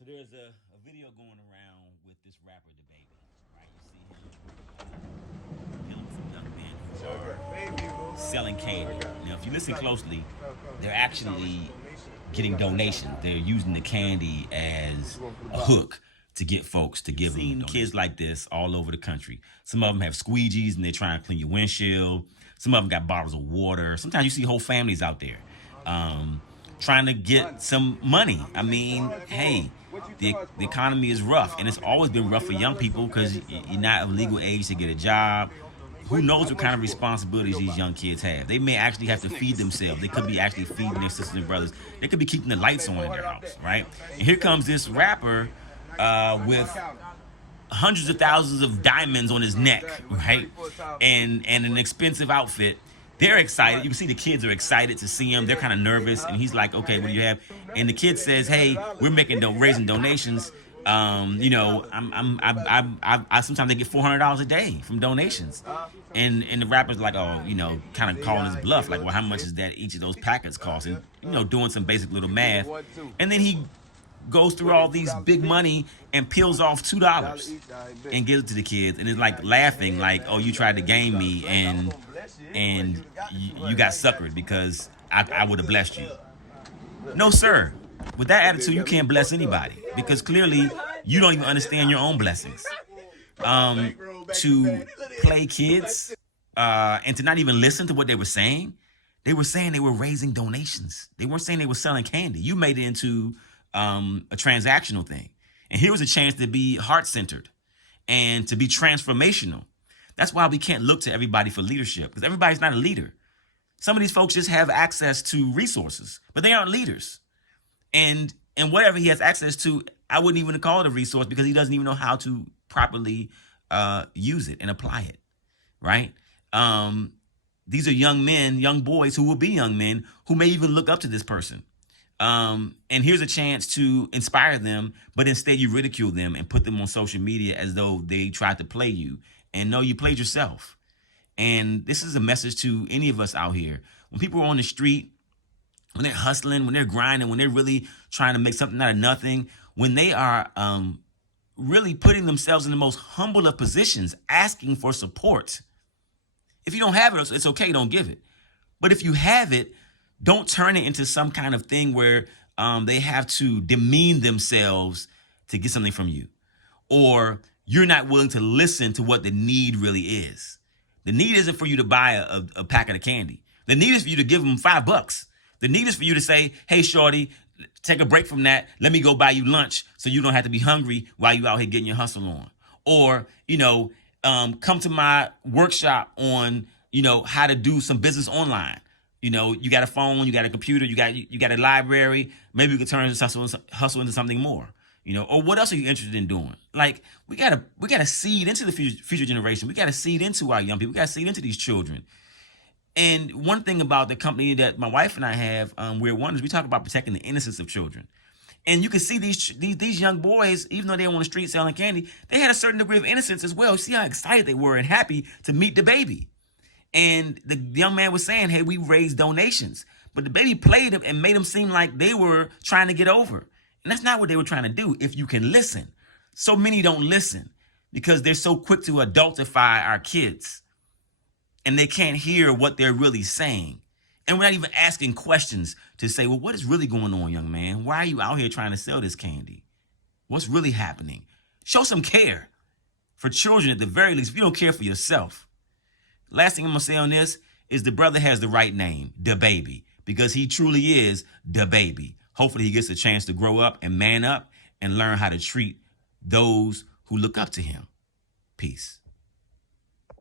So there's a video going around with this rapper, the baby, right? You see him dealing with some young men who are selling candy. Now, if you listen closely, they're actually getting donations. They're using the candy as a hook to get folks to give them kids like this all over the country. Some of them have squeegees and they're trying to clean your windshield. Some of them got bottles of water. Sometimes you see whole families out there trying to get some money. I mean, hey, the economy is rough, and it's always been rough for young people because you're not of legal age to get a job. Who knows what kind of responsibilities these young kids have? They may actually have to feed themselves. They could be actually feeding their sisters and brothers. They could be keeping the lights on in their house, right? And here comes this rapper with hundreds of thousands of diamonds on his neck, right? And an expensive outfit. They're excited. You can see the kids are excited to see him. They're kind of nervous, and he's like, "Okay, what do you have?" And the kid says, "Hey, we're raising donations. I sometimes they get $400 a day from donations." And the rapper's like, "Oh, kind of calling his bluff, like, well, how much is that each of those packets cost?" And doing some basic little math, and then he goes through all these big money and peels off $2 and gives it to the kids, and it's like laughing, like, "Oh, you tried to game me, and you got suckered because I would have blessed you." No, sir. With that attitude, you can't bless anybody because clearly you don't even understand your own blessings. To play kids and to not even listen to what they were saying. They were saying they were raising donations. They weren't saying they were selling candy. You made it into a transactional thing. And here was a chance to be heart-centered and to be transformational. That's why we can't look to everybody for leadership because everybody's not a leader. Some of these folks just have access to resources, but they aren't leaders. And whatever he has access to, I wouldn't even call it a resource because he doesn't even know how to properly use it and apply it, right? These are young men, young boys who will be young men who may even look up to this person. And here's a chance to inspire them, but instead you ridicule them and put them on social media as though they tried to play you. And no, you played yourself. And this is a message to any of us out here. When people are on the street, when they're hustling, when they're grinding, when they're really trying to make something out of nothing, when they are really putting themselves in the most humble of positions, asking for support. If you don't have it, it's okay, don't give it. But if you have it, don't turn it into some kind of thing where they have to demean themselves to get something from you. Or you're not willing to listen to what the need really is. The need isn't for you to buy a packet of candy. The need is for you to give them $5. The need is for you to say, "Hey, shorty, take a break from that. Let me go buy you lunch so you don't have to be hungry while you out here getting your hustle on." Or, come to my workshop on, how to do some business online. You got a phone, you got a computer, you got a library. Maybe we could turn this hustle into something more. Or what else are you interested in doing? Like, we gotta seed into the future generation. We gotta seed into our young people. We gotta seed into these children. And one thing about the company that my wife and I have, We're Wonders, we talk about protecting the innocence of children. And you can see these young boys, even though they were on the street selling candy, they had a certain degree of innocence as well. See how excited they were and happy to meet the baby. And the young man was saying, "Hey, we raised donations." But the baby played them and made them seem like they were trying to get over. And that's not what they were trying to do if you can listen. So many don't listen because they're so quick to adultify our kids. And they can't hear what they're really saying. And we're not even asking questions to say, "Well, what is really going on, young man? Why are you out here trying to sell this candy? What's really happening?" Show some care for children at the very least if you don't care for yourself. Last thing I'm going to say on this is the brother has the right name, Da Baby, because he truly is Da Baby. Hopefully he gets a chance to grow up and man up and learn how to treat those who look up to him. Peace.